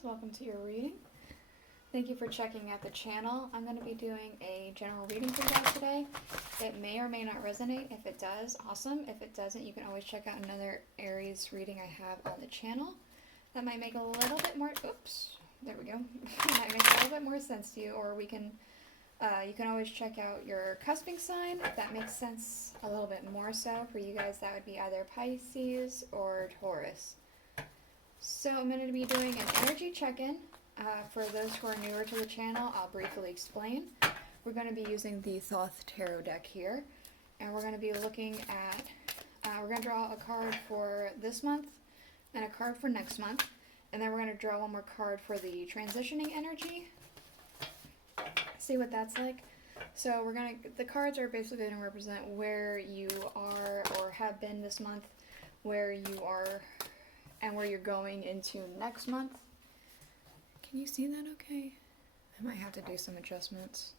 Aries, welcome to your reading. Thank you for checking out the channel. I'm going to be doing a general reading for you guys today. It may or may not resonate. If it does, awesome. If it doesn't, you can always check out another Aries reading I have on the channel. That might make a little bit more, oops, there we go. Might make a little bit more sense to you, or we can, you can always check out your cusping sign, if that makes sense a little bit more so. For you guys, that would be either Pisces or Taurus. So I'm going to be doing an energy check-in. For those who are newer to the channel, I'll briefly explain. We're going to be using the Thoth tarot deck here, and we're going to be looking at, we're going to draw a card for this month and a card for next month, and then we're going to draw one more card for the transitioning energy. See what that's like. So the cards are basically going to represent where you are or have been this month, where you are, and where you're going into next month. Can you see that okay? I might have to do some adjustments.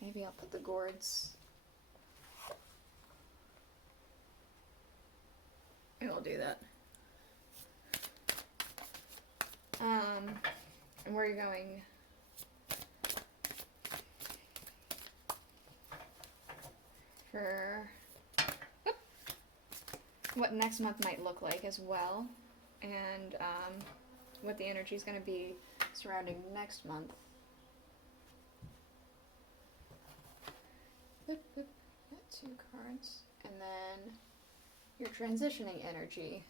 Maybe I'll put the gourds. I will do that. And where you're going. For what next month might look like as well. And what the energy is going to be surrounding next month. Got 2 cards. And then your transitioning energy.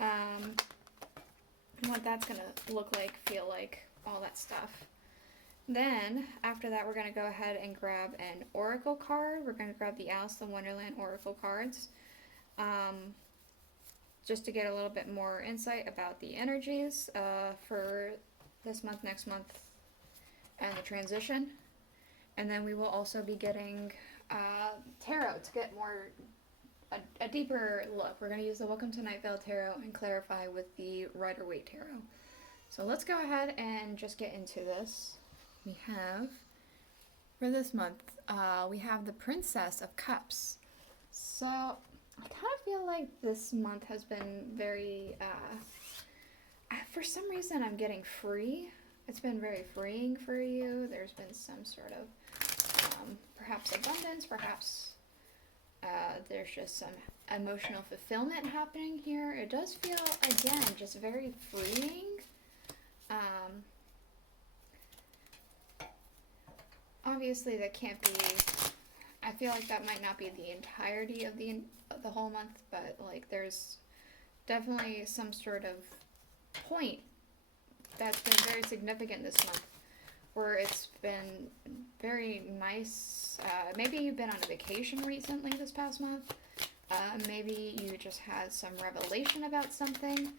And what that's going to look like, feel like, all that stuff. Then, after that, we're going to go ahead and grab an oracle card. We're going to grab the Aleister Wonderland oracle cards. Just to get a little bit more insight about the energies for this month, next month, and the transition. And then we will also be getting tarot to get more a deeper look. We're going to use the Welcome to Night Vale tarot and clarify with the Rider-Waite tarot. So let's go ahead and just get into this. We have, for this month, we have the Princess of Cups. So I kind of feel like this month has been very, for some reason I'm getting free. It's been very freeing for you. There's been some sort of, perhaps abundance, perhaps there's just some emotional fulfillment happening here. It does feel, again, just very freeing. Obviously that can't be, I feel like that might not be the entirety of the whole month, but like there's definitely some sort of point that's been very significant this month where it's been very nice. Maybe you've been on a vacation recently this past month. Maybe you just had some revelation about something.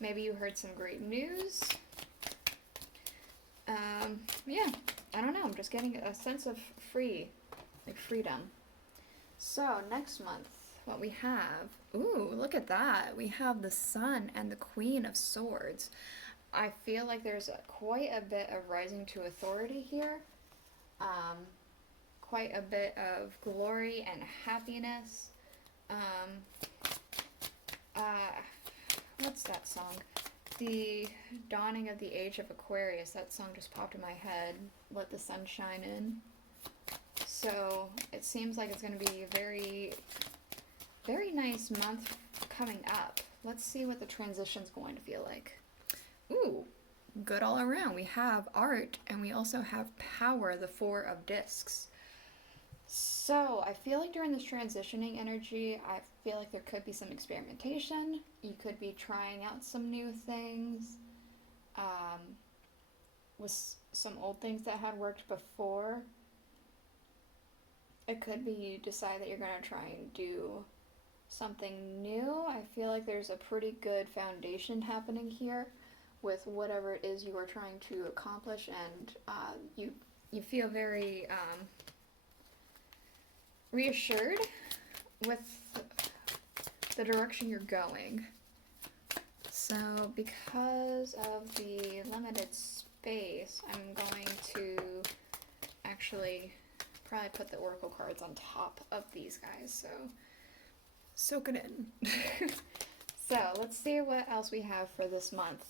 Maybe you heard some great news. Yeah, I don't know. I'm just getting a sense of freedom. So next month, what we have, ooh, look at that. We have the Sun and the Queen of Swords. I feel like there's quite a bit of rising to authority here. Quite a bit of glory and happiness. What's that song? The Dawning of the Age of Aquarius. That song just popped in my head. Let the Sun Shine In. So it seems like it's going to be a very, very nice month coming up. Let's see what the transition's going to feel like. Ooh, good all around. We have art and we also have power, the 4 of discs. So I feel like during this transitioning energy, I feel like there could be some experimentation. You could be trying out some new things with some old things that had worked before. It could be you decide that you're going to try and do something new. I feel like there's a pretty good foundation happening here with whatever it is you are trying to accomplish, and you feel very reassured with the direction you're going. So because of the limited space, I'm going to actually probably put the oracle cards on top of these guys. Soak it in. So let's see what else we have for this month.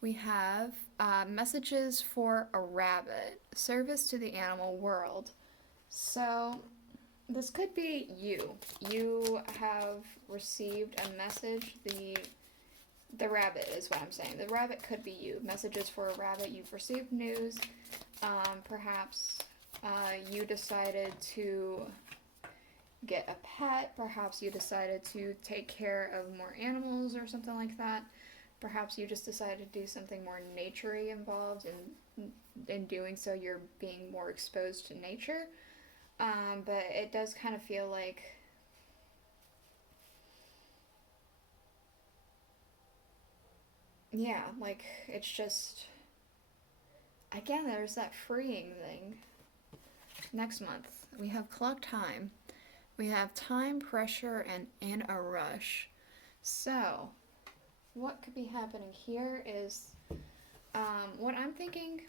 We have messages for a rabbit, service to the animal world. So this could be you. You have received a message. The rabbit is what I'm saying. The rabbit could be you. Messages for a rabbit. You've received news. Perhaps you decided to get a pet. Perhaps you decided to take care of more animals or something like that. Perhaps you just decided to do something more nature-y involved, and in doing so you're being more exposed to nature. But it does kind of feel like like it's just, again, there's that freeing thing. Next month, we have clock time. We have time, pressure, and in a rush. So, what could be happening here is, what I'm thinking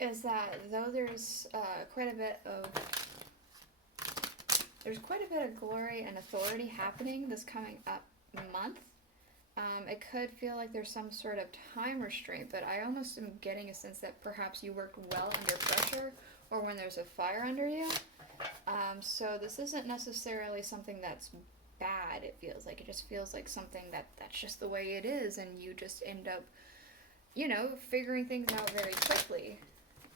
is that though there's quite a bit of glory and authority happening this coming up month, it could feel like there's some sort of time restraint, but I almost am getting a sense that perhaps you worked well under pressure or when there's a fire under you. So this isn't necessarily something that's bad. It feels like, it just feels like something that's just the way it is, and you just end up, figuring things out very quickly.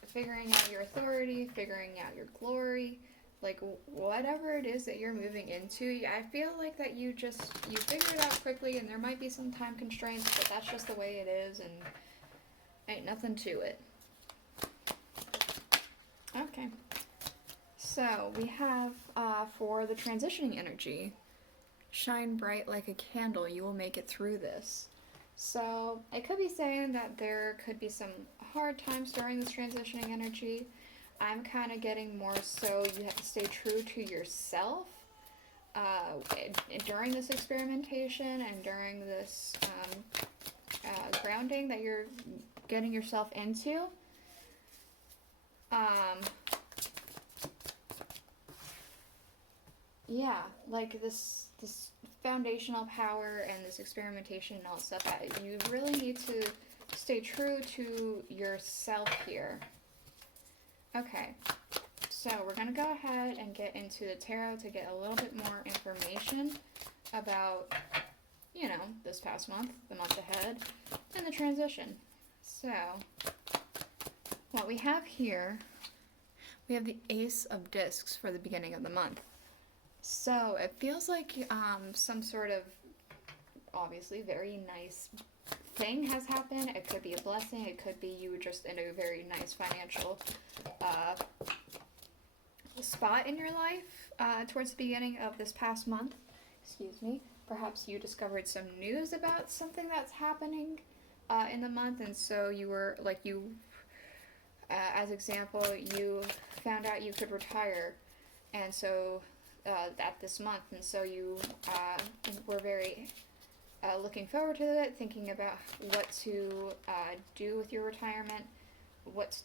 Figuring out your authority, figuring out your glory, like whatever it is that you're moving into. I feel like that you figure it out quickly, and there might be some time constraints, but that's just the way it is, and ain't nothing to it. Okay. So we have for the transitioning energy, shine bright like a candle, you will make it through this. So it could be saying that there could be some hard times during this transitioning energy. I'm kind of getting more so you have to stay true to yourself during this experimentation and during this grounding that you're getting yourself into. Like this foundational power and this experimentation and all that stuff, you really need to stay true to yourself here. Okay, so we're going to go ahead and get into the tarot to get a little bit more information about, this past month, the month ahead, and the transition. So, what we have here, we have the Ace of Discs for the beginning of the month. So it feels like some sort of, obviously, very nice thing has happened. It could be a blessing. It could be you just in a very nice financial spot in your life towards the beginning of this past month. Excuse me. Perhaps you discovered some news about something that's happening in the month, and so you were, as example, you found out you could retire, and so that this month, and so you were very looking forward to it, thinking about what to do with your retirement, what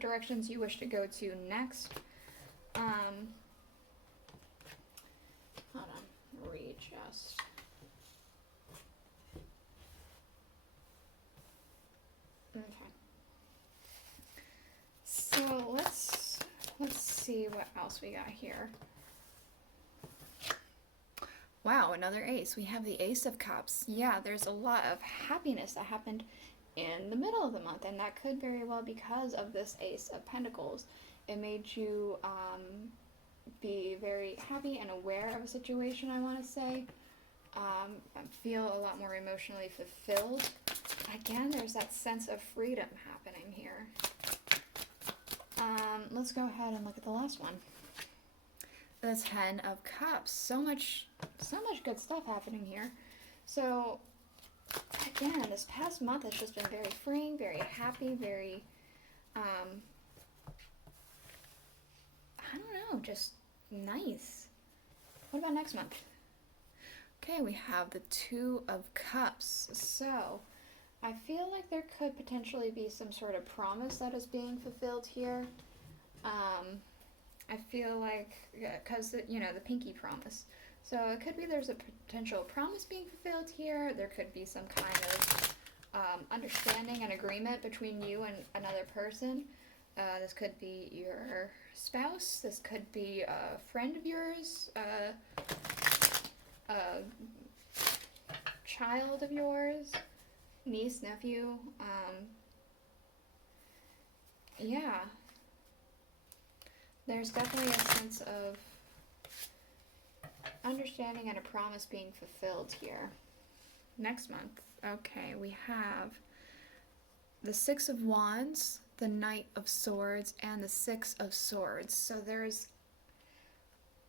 directions you wish to go to next. Hold on, readjust. Okay. So let's see what else we got here. Wow, another ace. We have the Ace of Cups. Yeah, there's a lot of happiness that happened in the middle of the month, and that could very well because of this Ace of Pentacles. It made you be very happy and aware of a situation, I want to say. Feel a lot more emotionally fulfilled. Again, there's that sense of freedom happening here. Let's go ahead and look at the last one. The Ten of Cups. So much good stuff happening here. So, again, this past month has just been very freeing, very happy, very, I don't know, just nice. What about next month? Okay, we have the Two of Cups. So, I feel like there could potentially be some sort of promise that is being fulfilled here. I feel like, because, you know, the pinky promise. So it could be there's a potential promise being fulfilled here. There could be some kind of understanding and agreement between you and another person. This could be your spouse. This could be a friend of yours, a child of yours, niece, nephew. Yeah. There's definitely a sense of understanding and a promise being fulfilled here. Next month, okay, we have the Six of Wands, the Knight of Swords, and the Six of Swords. So there's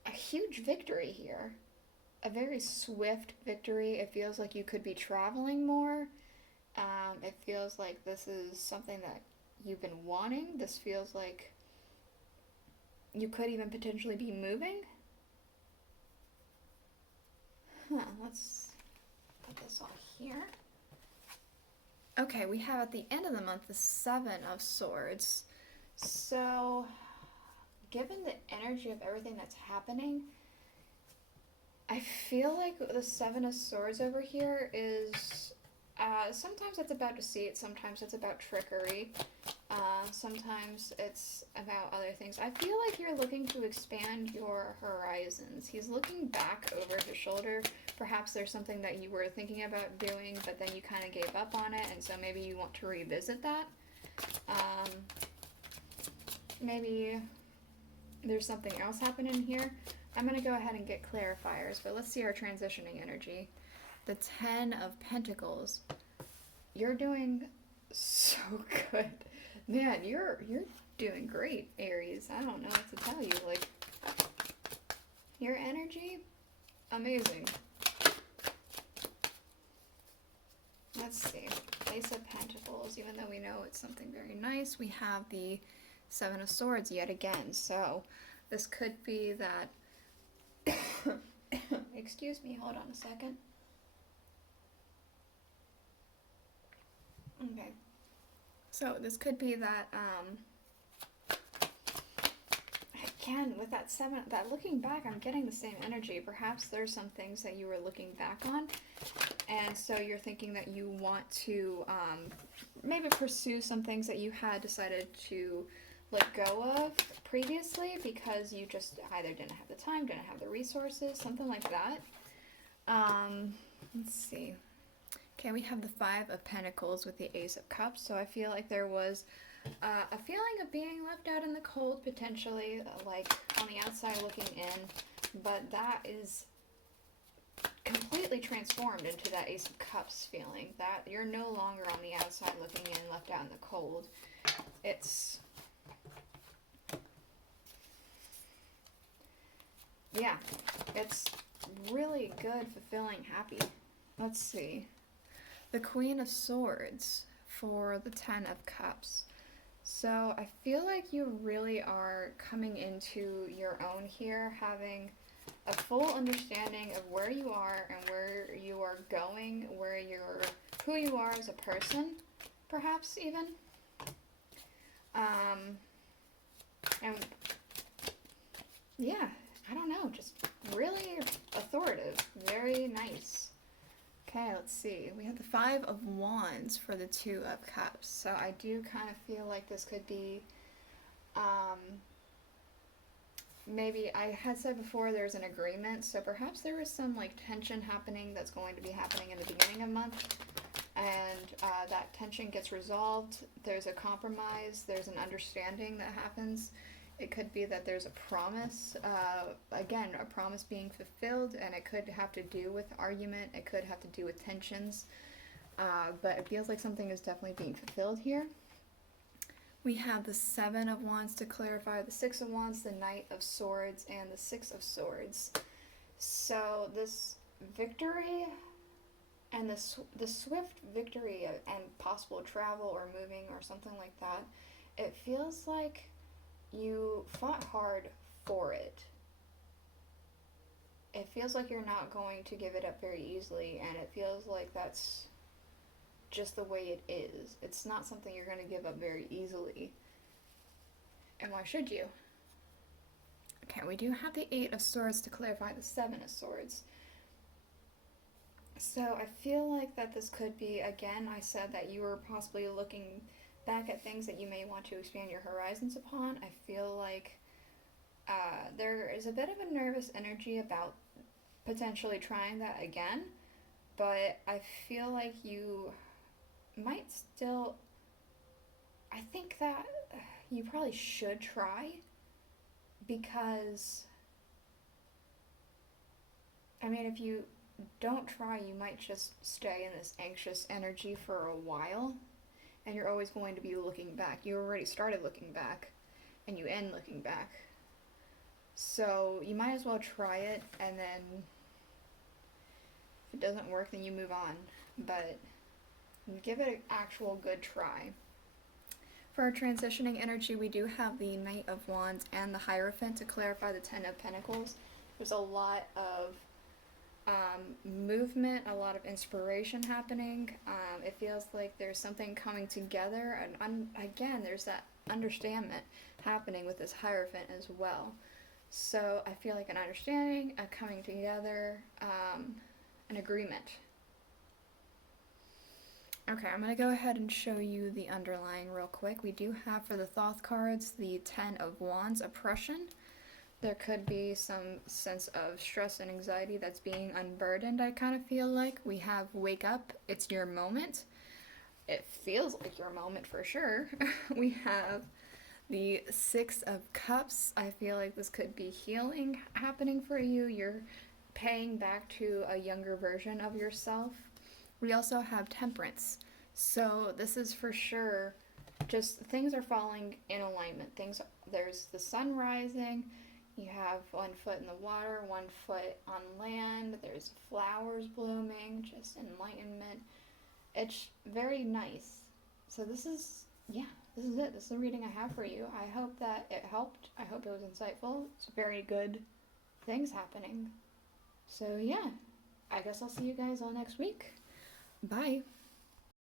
a huge victory here. A very swift victory. It feels like you could be traveling more. It feels like this is something that you've been wanting. This feels like you could even potentially be moving. Let's put this all here. Okay, we have at the end of the month the Seven of Swords. So, given the energy of everything that's happening, I feel like the Seven of Swords over here is, sometimes it's about deceit, sometimes it's about trickery, sometimes it's about other things. I feel like you're looking to expand your horizons. He's looking back over his shoulder. Perhaps there's something that you were thinking about doing, but then you kind of gave up on it, and so maybe you want to revisit that. Maybe there's something else happening here. I'm going to go ahead and get clarifiers, but let's see our transitioning energy. The Ten of Pentacles. You're doing so good. Man, you're doing great, Aries. I don't know what to tell you. Like, your energy, amazing. Let's see. Ace of Pentacles, even though we know it's something very nice, we have the Seven of Swords yet again. So this could be that... Excuse me, hold on a second. Okay. So this could be that, again, with that looking back, I'm getting the same energy. Perhaps there's some things that you were looking back on, and so you're thinking that you want to maybe pursue some things that you had decided to let go of previously because you just either didn't have the time, didn't have the resources, something like that. Let's see. Okay, we have the Five of Pentacles with the Ace of Cups, so I feel like there was a feeling of being left out in the cold, potentially, like on the outside looking in, but that is completely transformed into that Ace of Cups feeling, that you're no longer on the outside looking in, left out in the cold. It's... yeah, it's really good, fulfilling, happy. Let's see. The Queen of Swords for the Ten of Cups. So I feel like you really are coming into your own here, having a full understanding of where you are and where you are going, who you are as a person, perhaps even. And yeah, I don't know, just really authoritative, very nice. Okay, let's see. We have the Five of Wands for the Two of Cups. So I do kind of feel like this could be, maybe I had said before there's an agreement, so perhaps there was some like tension happening that's going to be happening in the beginning of the month, and that tension gets resolved. There's a compromise, there's an understanding that happens. It could be that there's a promise, again, a promise being fulfilled, and it could have to do with argument, it could have to do with tensions, but it feels like something is definitely being fulfilled here. We have the Seven of Wands to clarify, the Six of Wands, the Knight of Swords, and the Six of Swords. So this victory and the swift victory and possible travel or moving or something like that, it feels like you fought hard for it. It feels like you're not going to give it up very easily, and it feels like that's just the way it is. It's not something you're going to give up very easily. And why should you? Okay, we do have the Eight of Swords to clarify the Seven of Swords. So I feel like that this could be, again, I said that you were possibly looking back at things that you may want to expand your horizons upon. I feel like there is a bit of a nervous energy about potentially trying that again, but I feel like you might still, I think that you probably should try, because, I mean, if you don't try, you might just stay in this anxious energy for a while, and you're always going to be looking back. You already started looking back, and you end looking back. So you might as well try it, and then if it doesn't work, then you move on. But give it an actual good try. For our transitioning energy, we do have the Knight of Wands and the Hierophant to clarify the Ten of Pentacles. There's a lot of movement, a lot of inspiration happening. It feels like there's something coming together, and again, there's that understanding happening with this Hierophant as well. So I feel like an understanding, a coming together, an agreement. Okay, I'm going to go ahead and show you the underlying real quick. We do have for the Thoth cards the Ten of Wands, oppression. There could be some sense of stress and anxiety that's being unburdened, I kind of feel like. We have wake up, it's your moment. It feels like your moment for sure. We have the Six of Cups. I feel like this could be healing happening for you. You're paying back to a younger version of yourself. We also have Temperance. So this is for sure just things are falling in alignment. There's the sun rising. You have one foot in the water, one foot on land. There's flowers blooming, just enlightenment. It's very nice. So this is it. This is the reading I have for you. I hope that it helped. I hope it was insightful. It's very good things happening. So yeah, I guess I'll see you guys all next week. Bye.